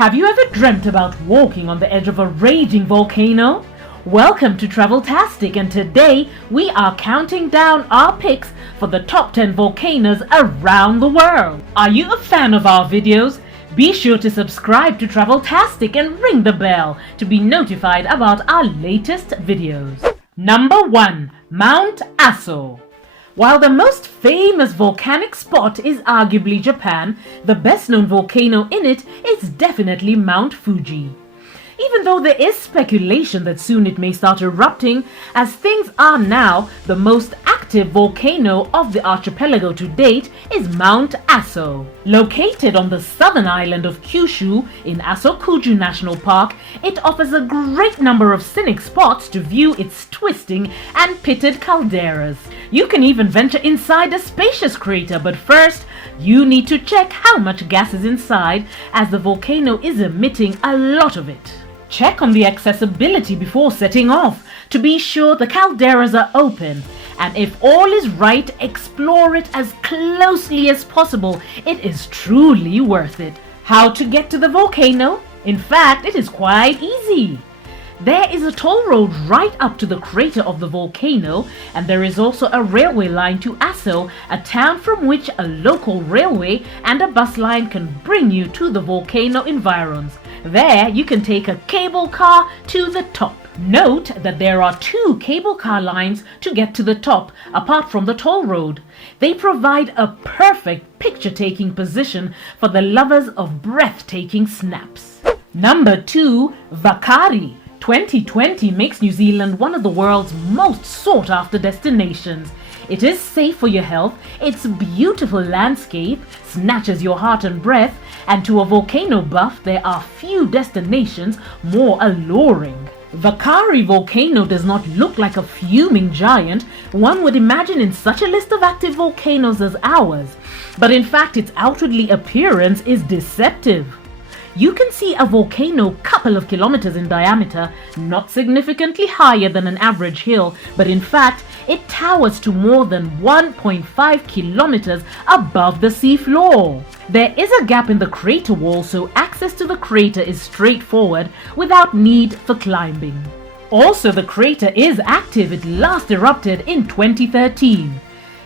Have you ever dreamt about walking on the edge of a raging volcano? Welcome to Travel-tastic, and today we are counting down our picks for the top 10 volcanoes around the world. Are you a fan of our videos? Be sure to subscribe to Travel-tastic and ring the bell to be notified about our latest videos. Number 1. Mount Aso. While the most famous volcanic spot is arguably Japan, the best known volcano in it is definitely Mount Fuji. Even though there is speculation that soon it may start erupting, as things are now, the most active volcano of the archipelago to date is Mount Aso. Located on the southern island of Kyushu in Aso-Kuju National Park, it offers a great number of scenic spots to view its twisting and pitted calderas. You can even venture inside a spacious crater, but first, you need to check how much gas is inside, as the volcano is emitting a lot of it. Check on the accessibility before setting off to be sure the calderas are open, and if all is right, explore it as closely as possible. It is truly worth it. How to get to the volcano? In fact, it is quite easy. There is a toll road right up to the crater of the volcano, and there is also a railway line to Aso, a town from which a local railway and a bus line can bring you to the volcano environs. There you can take a cable car to the top. Note that there are 2 cable car lines to get to the top apart from the toll road. They provide a perfect picture-taking position for the lovers of breathtaking snaps. Number 2. Vakari. 2020 makes New Zealand one of the world's most sought-after destinations. It is safe for your health, its beautiful landscape snatches your heart and breath, and to a volcano buff, there are few destinations more alluring. Vakari volcano does not look like a fuming giant one would imagine in such a list of active volcanoes as ours, but in fact its outwardly appearance is deceptive. You can see a volcano couple of kilometers in diameter, not significantly higher than an average hill, but in fact it towers to more than 1.5 kilometers above the seafloor. There is a gap in the crater wall, so access to the crater is straightforward without need for climbing. Also, the crater is active. It last erupted in 2013.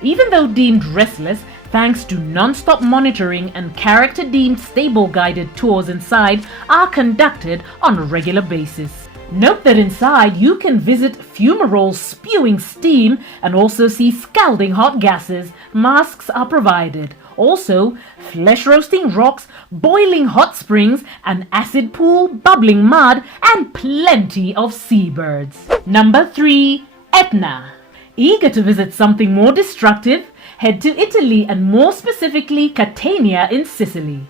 Even though deemed restless, thanks to non-stop monitoring and character-deemed stable guided tours inside are conducted on a regular basis. Note that inside you can visit fumaroles spewing steam and also see scalding hot gases. Masks are provided. Also, flesh-roasting rocks, boiling hot springs, an acid pool, bubbling mud, and plenty of seabirds. Number 3. Etna. Eager to visit something more destructive? Head to Italy, and more specifically Catania in Sicily.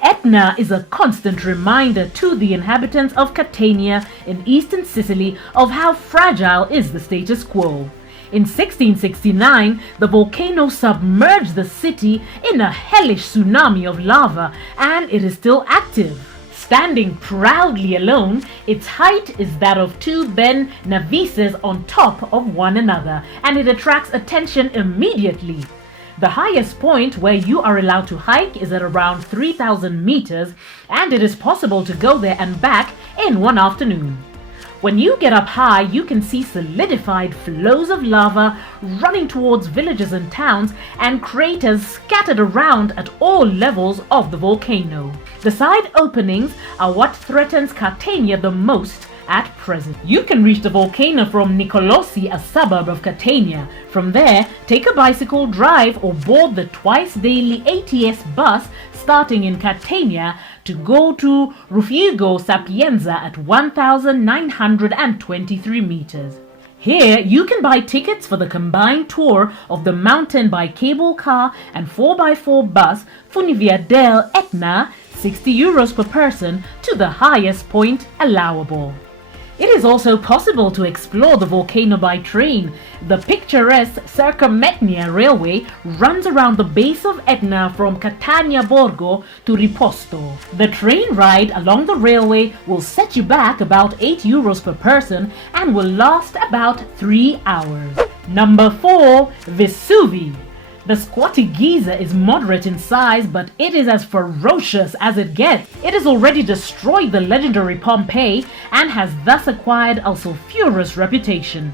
Etna is a constant reminder to the inhabitants of Catania in eastern Sicily of how fragile is the status quo. In 1669, the volcano submerged the city in a hellish tsunami of lava, and it is still active. Standing proudly alone, its height is that of 2 Ben Nevises on top of one another, and it attracts attention immediately. The highest point where you are allowed to hike is at around 3,000 meters, and it is possible to go there and back in one afternoon. When you get up high, you can see solidified flows of lava running towards villages and towns, and craters scattered around at all levels of the volcano. The side openings are what threatens Catania the most at present. You can reach the volcano from Nicolosi, a suburb of Catania. From there, take a bicycle, drive, or board the twice-daily ATS bus starting in Catania to go to Ruffigo Sapienza at 1,923 meters. Here, you can buy tickets for the combined tour of the mountain by cable car and 4x4 bus Funivia del Etna, €60 per person, to the highest point allowable. It is also possible to explore the volcano by train. The picturesque Circumetnea Railway runs around the base of Etna from Catania Borgo to Riposto. The train ride along the railway will set you back about €8 per person and will last about 3 hours. Number 4. Vesuvio. The squatty geyser is moderate in size, but it is as ferocious as it gets. It has already destroyed the legendary Pompeii and has thus acquired a sulfurous reputation.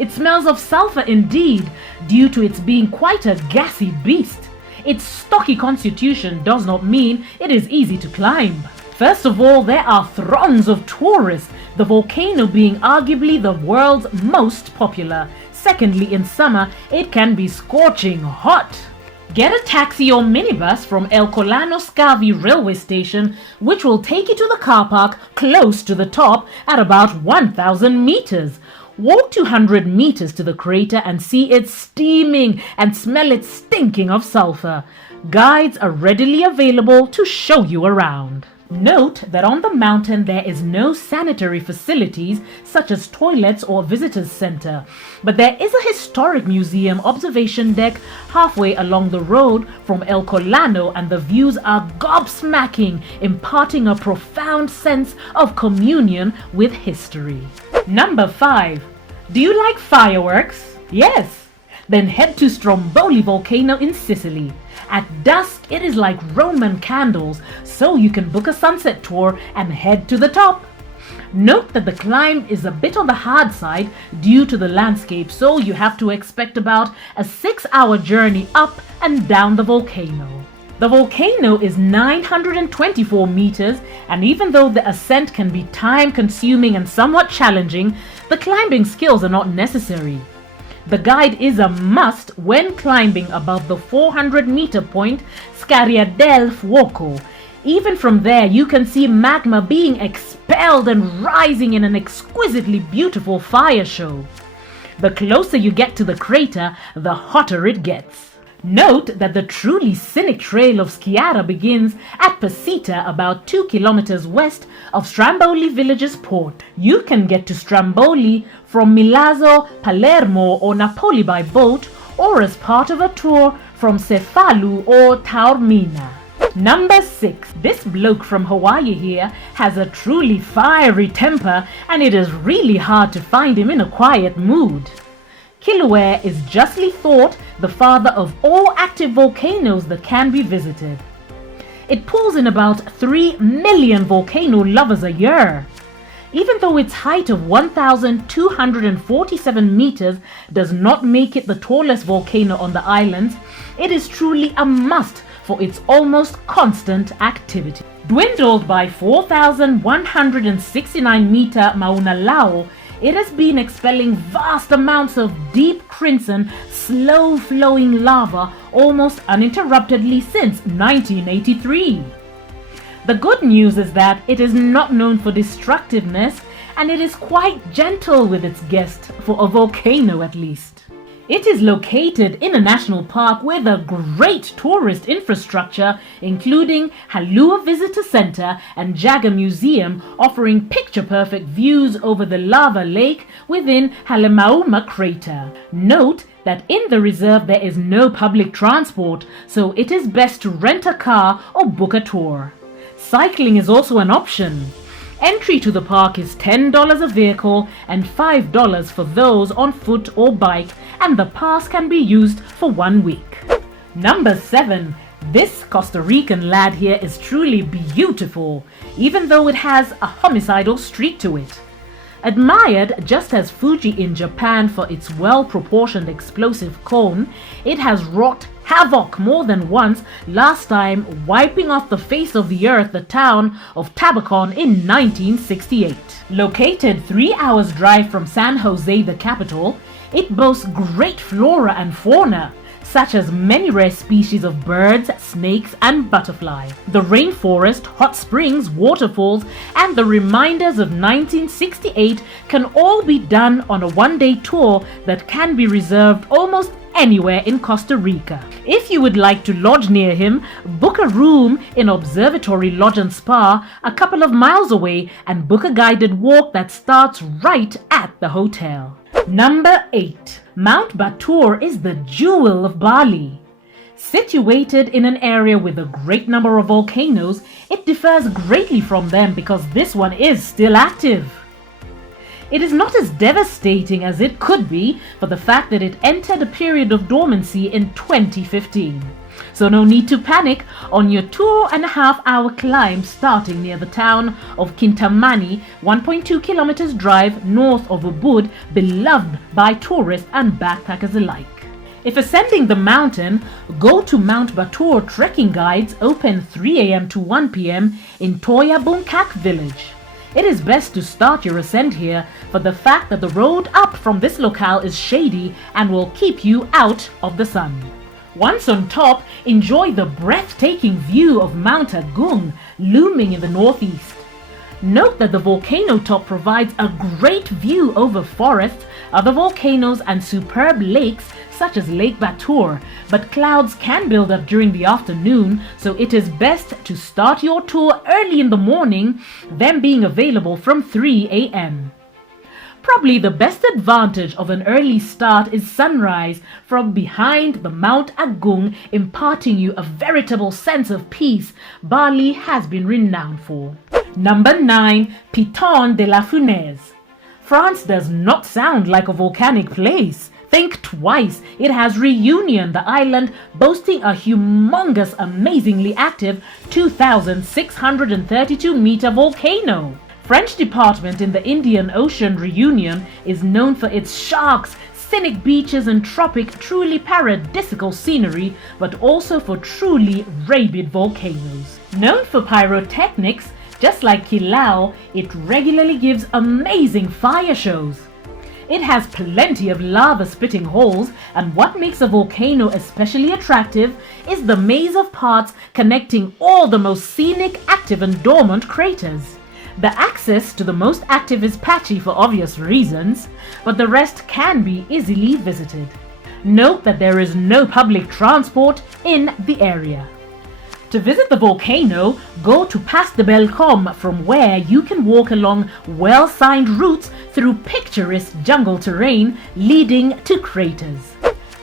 It smells of sulfur indeed, due to its being quite a gassy beast. Its stocky constitution does not mean it is easy to climb. First of all, there are throngs of tourists, the volcano being arguably the world's most popular. Secondly, in summer, it can be scorching hot. Get a taxi or minibus from El Colano Scavi railway station, which will take you to the car park close to the top at about 1,000 meters. Walk 200 meters to the crater and see it steaming and smell it stinking of sulfur. Guides are readily available to show you around. Note that on the mountain there is no sanitary facilities such as toilets or visitors center, but there is a historic museum observation deck halfway along the road from El Colano, and the views are gobsmacking, imparting a profound sense of communion with history. Number 5. Do you like fireworks? Yes? Then head to Stromboli Volcano in Sicily. At dusk, it is like Roman candles, so you can book a sunset tour and head to the top. Note that the climb is a bit on the hard side due to the landscape, so you have to expect about a 6-hour journey up and down the volcano. The volcano is 924 meters, and even though the ascent can be time-consuming and somewhat challenging, the climbing skills are not necessary. The guide is a must when climbing above the 400-meter point, Scaria del Fuoco. Even from there, you can see magma being expelled and rising in an exquisitely beautiful fire show. The closer you get to the crater, the hotter it gets. Note that the truly scenic trail of Sciara begins at Pesita, about 2 kilometers west of Stromboli village's port. You can get to Stromboli from Milazzo, Palermo or Napoli by boat, or as part of a tour from Cefalu or Taormina. Number 6. This bloke from Hawaii here has a truly fiery temper, and it is really hard to find him in a quiet mood. Kilauea is justly thought the father of all active volcanoes that can be visited. It pulls in about 3 million volcano lovers a year. Even though its height of 1,247 meters does not make it the tallest volcano on the islands, it is truly a must for its almost constant activity. Dwindled by 4,169 meter Mauna Loa, it has been expelling vast amounts of deep crimson, slow-flowing lava almost uninterruptedly since 1983. The good news is that it is not known for destructiveness, and it is quite gentle with its guests, for a volcano at least. It is located in a national park with a great tourist infrastructure, including Halua Visitor Center and Jaga Museum, offering picture-perfect views over the lava lake within Halemauma crater. Note that in the reserve there is no public transport, so it is best to rent a car or book a tour. Cycling is also an option. Entry to the park is $10 a vehicle and $5 for those on foot or bike, and the pass can be used for 1 week. Number 7. This Costa Rican lad here is truly beautiful, even though it has a homicidal streak to it. Admired just as Fuji in Japan for its well-proportioned explosive cone, it has wrought havoc more than once, last time wiping off the face of the earth the town of Tabacon in 1968. Located 3 hours drive from San Jose, the capital, it boasts great flora and fauna, such as many rare species of birds, snakes, and butterfly. The rainforest, hot springs, waterfalls, and the reminders of 1968 can all be done on a one-day tour that can be reserved almost anywhere in Costa Rica. If you would like to lodge near him, book a room in Observatory Lodge and Spa a couple of miles away and book a guided walk that starts right at the hotel. Number 8. Mount Batur is the jewel of Bali. Situated in an area with a great number of volcanoes, it differs greatly from them because this one is still active. It is not as devastating as it could be for the fact that it entered a period of dormancy in 2015. So no need to panic on your 2.5-hour climb starting near the town of Kintamani, 1.2 kilometers drive north of Ubud, beloved by tourists and backpackers alike. If ascending the mountain, go to Mount Batur trekking guides open 3 a.m. to 1 p.m. in Toya Bunkak village. It is best to start your ascent here for the fact that the road up from this locale is shady and will keep you out of the sun. Once on top, enjoy the breathtaking view of Mount Agung looming in the northeast. Note that the volcano top provides a great view over forests, other volcanoes and superb lakes such as Lake Batur, but clouds can build up during the afternoon, so it is best to start your tour early in the morning, them being available from 3 a.m. Probably the best advantage of an early start is sunrise from behind the Mount Agung, imparting you a veritable sense of peace Bali has been renowned for. Number 9. Piton de la Funies. France does not sound like a volcanic place. Think twice. It has Réunion, the island boasting a humongous, amazingly active 2,632-meter volcano. French department in the Indian Ocean, Réunion, is known for its sharks, scenic beaches and truly paradisical scenery, but also for truly rabid volcanoes. Known for pyrotechnics, just like Kilao, it regularly gives amazing fire shows. It has plenty of lava-spitting holes, and what makes a volcano especially attractive is the maze of parts connecting all the most scenic, active and dormant craters. The access to the most active is patchy for obvious reasons, but the rest can be easily visited. Note that there is no public transport in the area. To visit the volcano, go to Pas de Belcom, from where you can walk along well-signed routes through picturesque jungle terrain leading to craters.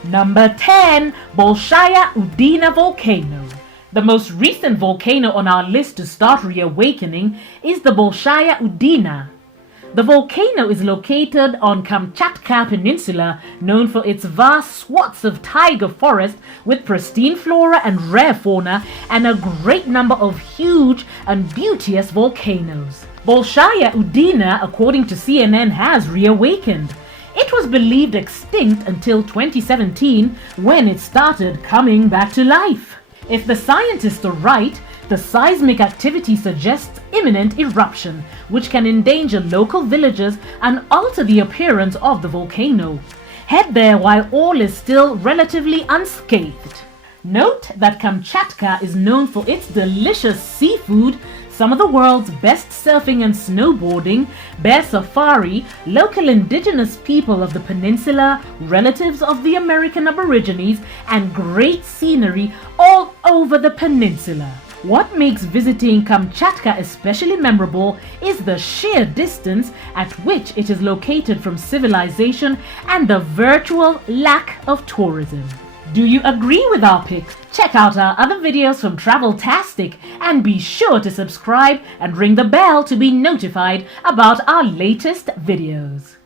Number 10. Bolshaya Udina Volcano. The most recent volcano on our list to start reawakening is the Bolshaya Udina. The volcano is located on Kamchatka Peninsula, known for its vast swaths of taiga forest with pristine flora and rare fauna, and a great number of huge and beauteous volcanoes. Bolshaya Udina, according to CNN, has reawakened. It was believed extinct until 2017, when it started coming back to life. If the scientists are right, the seismic activity suggests imminent eruption, which can endanger local villages and alter the appearance of the volcano. Head there while all is still relatively unscathed. Note that Kamchatka is known for its delicious seafood, some of the world's best surfing and snowboarding, bear safari, local indigenous people of the peninsula, relatives of the American Aborigines, and great scenery all over the peninsula. What makes visiting Kamchatka especially memorable is the sheer distance at which it is located from civilization and the virtual lack of tourism. Do you agree with our pick? Check out our other videos from Travel-tastic and be sure to subscribe and ring the bell to be notified about our latest videos.